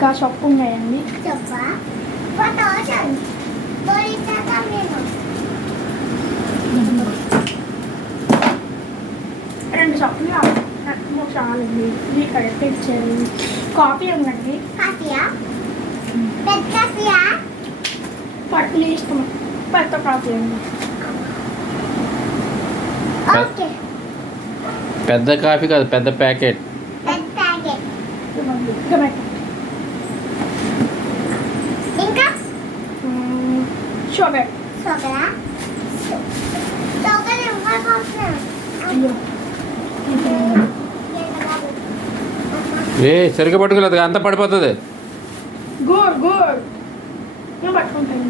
ఇంకా షాప్ ఉన్నాయండి. రెండు షాపులు చాలండి. ఇది కరెక్ట్ ఇచ్చారు. కాఫీ ఉందండి. పట్టులు ఇష్టం. పెద్ద కాఫీ అండి. పెద్ద కాఫీ కాదు, పెద్ద ప్యాకెట్. ఇంకా షుగర్. సరిగ్గా పట్టుకోలేదు, అంతా పడిపోతుంది. Good good. నేను పట్టుకుంటాను.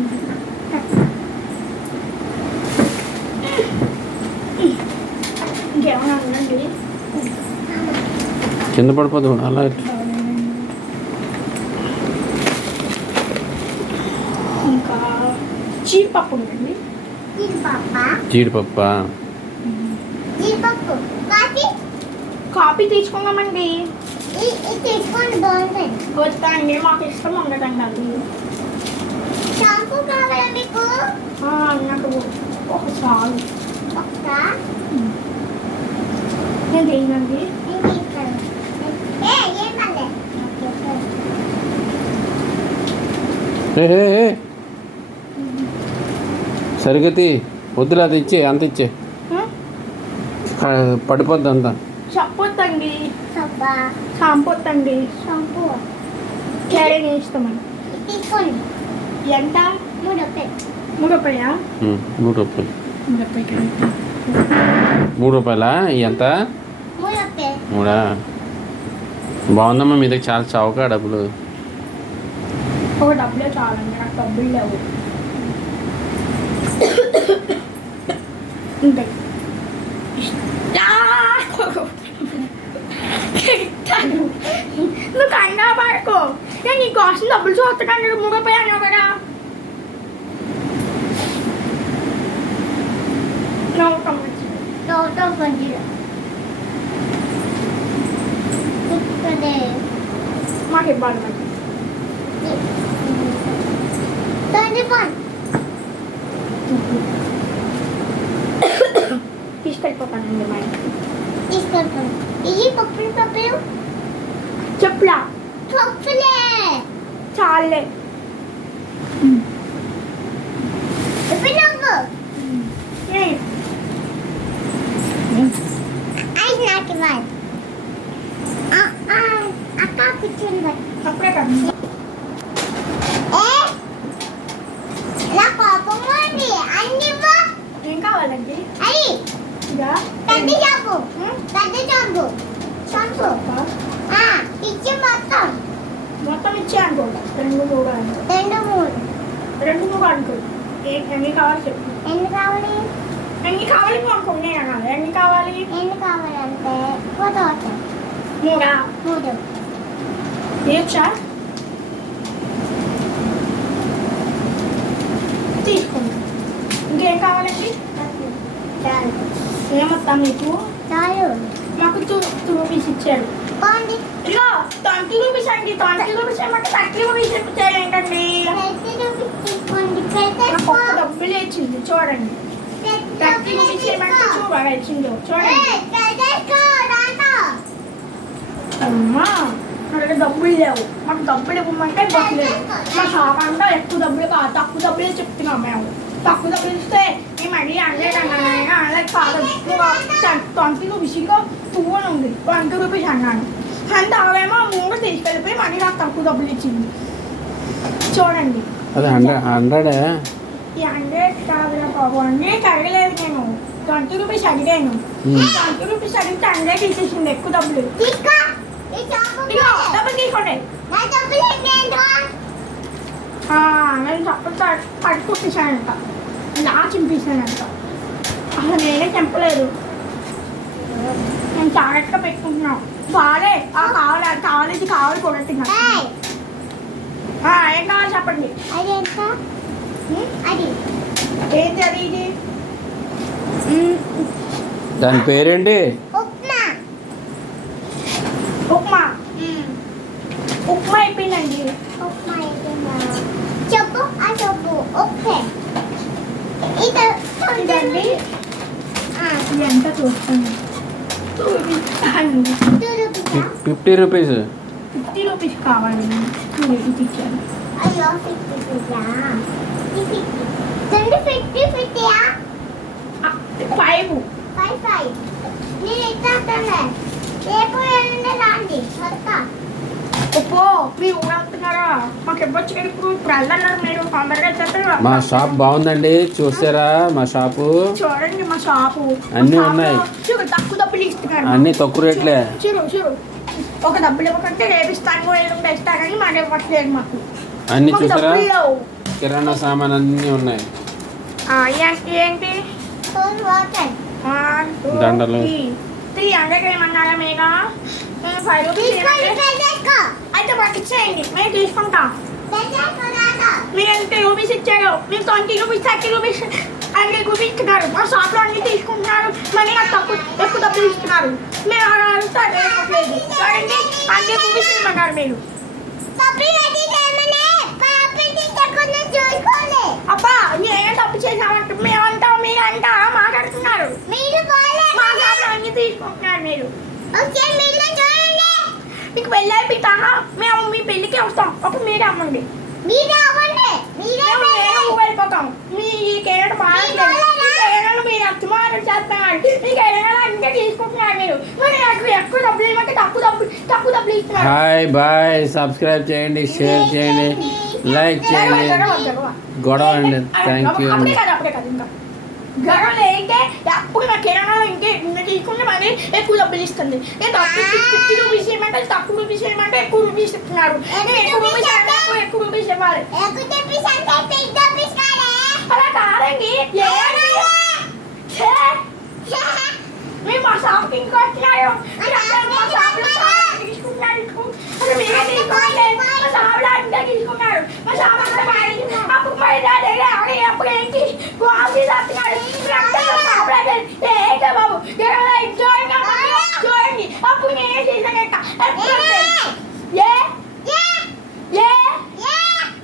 ఇంకేమన్నా ఉందండి? కింద పడిపోతుంది అలా. ఇంకా జీడిపప్పు ఉందండి. జీడిపప్పు. కాఫీ తీసుకుందామండి. తీసుకోండి, బాగుంటుంది. వద్దా అండి, మాకు ఇష్టం ఉండదండి అది. షాంపూ కావాలా మీకు? నాకు ఒక చాలు. నేను ఏంటండి సరిగతి వద్దులే, అది ఇచ్చే, అంత ఇచ్చే, పడిపోద్ది అంతా. చెప్పొద్దండి. షాంపొద్దండి. షాంపూ క్యారెట్ ఇష్టమండి. తీసుకోండి. ఎంత? 3 రూపాయలు. 3 రూపాయలా? 3 రూపాయలు. 3 రూపాయలు. 3 రూపాయలా? ఎంత? 3 రూపాయలు. 3. బాగుందమ్మా, మీ దగ్గర చాలా చౌక డబ్బులు. ఒక డబ్బులే చాలండి, నాకు డబ్బులు లేవు. నువ్వు కంగారు పడుకో. నేను నీకోసం డబ్బులు చూస్తాను. 3 రూపాయలు అన్నావు కదా. మాకు ఇవ్వాలి మరి. తీసుకెళ్ళిపోతానండి మా ఇంటికి. తీసుకెళ్తాను. ఇది పప్పులు చెప్పులా? పప్పులే చాలే. నాకు ఇవ్వాలి. అక్క కూర్చొని అప్పుడే కదా. నా కోపం ఉంది. అన్ని ఏం కావాలండి? అది పెద్ద చాపు. ఇచ్చి మొత్తం ఇచ్చే అనుకుంటా. 2, 3 అనుకో. 2, 3 అనుకో. ఎన్ని కావాలి చెప్పు. ఎన్ని కావాలి? ఎన్ని కావాలి అనుకో. నేను అనాలి ఎన్ని కావాలి. ఎన్ని కావాలంటే 3 ఇచ్చా తీసుకోండి. ఇంకేం కావాలండి? ఏమొస్తా మీకు? చాలు. మాకు 2 రూపీస్ ఇచ్చారు. బాగుంది. ఇదిగో 20 రూపీస్ అండి. 20 రూపీస్ ఏమంటే 30 రూపీస్ ఇచ్చారు ఏంటండి? 30 రూపీస్ తీసుకోండి. నాకు ఒక్క డబ్బులు ఇచ్చింది చూడండి. 30 రూపీస్ ఏమంటే చూడాలి ఇచ్చిందో చూడండి. అమ్మా అక్కడ డబ్బులు లేవు. మాకు డబ్బులు ఇవ్వమంటే ఇవ్వట్లేదు. మా షాప్ అంతా ఎక్కువ డబ్బులు కాదు, తక్కువ డబ్బులు చెప్తున్నాం మేము. తక్కువ డబ్బులు ఇస్తే మేము అడిగి అనలేదన్నా. అలా కాదు. 20 రూపీస్ ఇంకో 2 అని ఉంది. 20 రూపీస్ అన్నాను. అంత అవేమో 3 తీసుకెళ్ళిపోయి మళ్ళీ నాకు తక్కువ డబ్బులు ఇచ్చింది చూడండి. అది 100. ఈ 100 కాదురా బాబు, 100 అడగలేదు నేను. 20 రూపీస్ అడిగాను. 20 రూపీస్ అడిగితే 100 ఇచ్చేసింది ఎక్కువ డబ్బులు. డబ్బులు తీసుకోండి. నేను చప్పలు పట్టుకొట్టేసానంట. నా చింపేసానంట. అసలు నేనే చంపలేదు. నేను జాగ్రత్తగా పెట్టుకుంటున్నాను. బాలే కావాలి, అది కావాలి, ఇది కావాలి కొడుతున్నా. ఏం కావాలి చెప్పండి. ఏంటి అది? ఇది దాని పేరేంటి? ఉప్మా. ఉప్మా అయిపోయిందండి. చూస్తాను 2 రూపీస్ అండి 2 రూపీసా 50 రూపీస్ 50 రూపీస్ కావాలి 2 రూపీస్ ఇచ్చాను అయ్యో 50 రూపీసా 50 50యా 5 5 నేను ఇస్తాను రేపు ఎల్లుండి రాండి వస్తా ఒప్పో మీరు ఊరంటున్నారా మాకు ఇవ్వచ్చు కదా ఇప్పుడు అన్నారు మీరు తొందరగా చెప్పారు మా షాప్ బాగుందండి చూసారా మా షాపు చూడండి మా షాపు అన్నీ ఉన్నాయి. చూడు తక్కువ డబ్బులు ఇస్తున్నారు అన్నీ తక్కువ రేట్లే చూడు చూడు ఒక డబ్బులు ఇవ్వకంటే రేపు ఇస్తాను ఎల్లుండి ఇస్తానని మాట ఇవ్వట్లేదు మాకు అన్నీ మాకు చూసారా డబ్బులు లేవు. కిరాణా సామాన్ అన్నీ ఉన్నాయి ఏంటి ఫోన్ వాటర్ దండలు. 300 ఏమన్నారా మీగా 5 రూపీస్ తీసుకో అయితే మాకు ఇచ్చేయండి మేము తీసుకుంటాం మీరు ఎంత రూపీస్ ఇచ్చారు మీరు 20 రూపీస్ 30 రూపీస్ 100 రూపీస్ ఇస్తున్నారు మా షాప్లో అన్ని తీసుకుంటున్నారు మళ్ళీ నాకు తక్కువ ఎక్కువ డబ్బులు ఇస్తున్నారు మేము అలా అడుగుతా లేదు చూడండి 100 రూపీస్ ఇవ్వమన్నారు మీరు అబ్బా నేనే తప్పు చేసామంటే మేమంటాం మీరు అంటా మాట్లాడుతున్నారు మా షాప్లో అన్ని తీసుకుంటున్నారు మీరు మీకు పెళ్ళి అయిపోతాగా మేము మీ పెళ్ళికి వస్తాం అప్పుడు మీరే అమ్మండి మేము ఏదో ఊరైపోతాం మీ కేరళ బాగాలేదు మీ కేరళలో మీరు అత్తుమారు చేస్తున్నారు మీ కేరళలో అన్నీ తీసుకుంటున్నారు మీరు మరి నాకు ఎక్కువ డబ్బులు ఇవ్వమంటే తక్కువ డబ్బులు ఇస్తున్నారు హాయ్ బాయ్ సబ్స్క్రైబ్ చేయండి షేర్ చేయండి లైక్ చేయండి గొడవ అండి థ్యాంక్ యూ అండి అప్పుడే కదా ఇంకా గొడవలు ఏంటే అప్పుడు నా కిరాణాలో ఇంకే తీసుకుంటే మరి ఎక్కువ డబ్బులు ఇస్తుంది 50 రూపీస్ ఇవ్వమంటే తక్కువ రూపీస్ ఇవ్వమంటే ఎక్కువ రూపీస్ ఇస్తున్నారు ఎక్కువ రూపీస్ అంటే ఎక్కువ రూపీస్ ఇవ్వాలి అలా కాదండి మీరు మా షాప్కి ఇంకా వచ్చినారు మా షాప్లో తీసుకుంటున్నారు అసలు మీరే తీసుకోండి మా షాప్లో అంతా తీసుకున్నారు మా షాప్ అంతా మారింది అప్పుడు మరి అప్పుడు ఏంటి కాఫీ తాగుతున్నారు ఏంటో బాబు చూడండి అప్పుడు నేనే చేశానట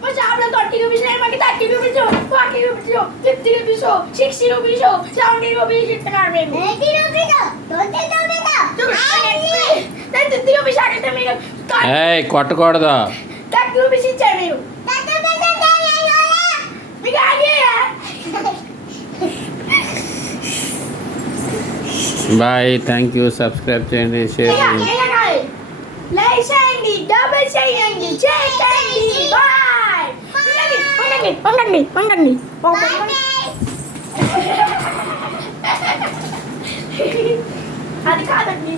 మా షాప్లో 30 రూపీస్ ఏమంటే 30 rupees 40 rupees 50 rupees 60 rupees 70 rupees ఇస్తున్నారు మేము 50 రూపీస్ అడిగితే మీరు ఏయ్ కొట్టకూడదు 30 రూపీస్ ఇచ్చారు మీరు మీకు బాయ్ థ్యాంక్ యూ సబ్స్క్రైబ్ చేయండి షేర్ చేయండి లైక్ చేయండి డబుల్ చేయండి చేయండి బాయ్ ఉండండి అది కాదండి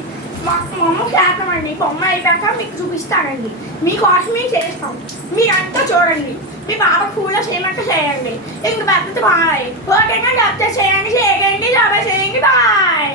మా అమ్మ చేస్తామండి బొమ్మ అయిపోయాక మీకు చూపిస్తానండి మీకోసం మేము చేస్తాం మీరంతా చూడండి మీ బాబా కూడా చేయమంటే చేయండి ఇంక పెద్దది బాయ్ ఓకేనా చెప్తే చేయండి చేయకండి బాయ్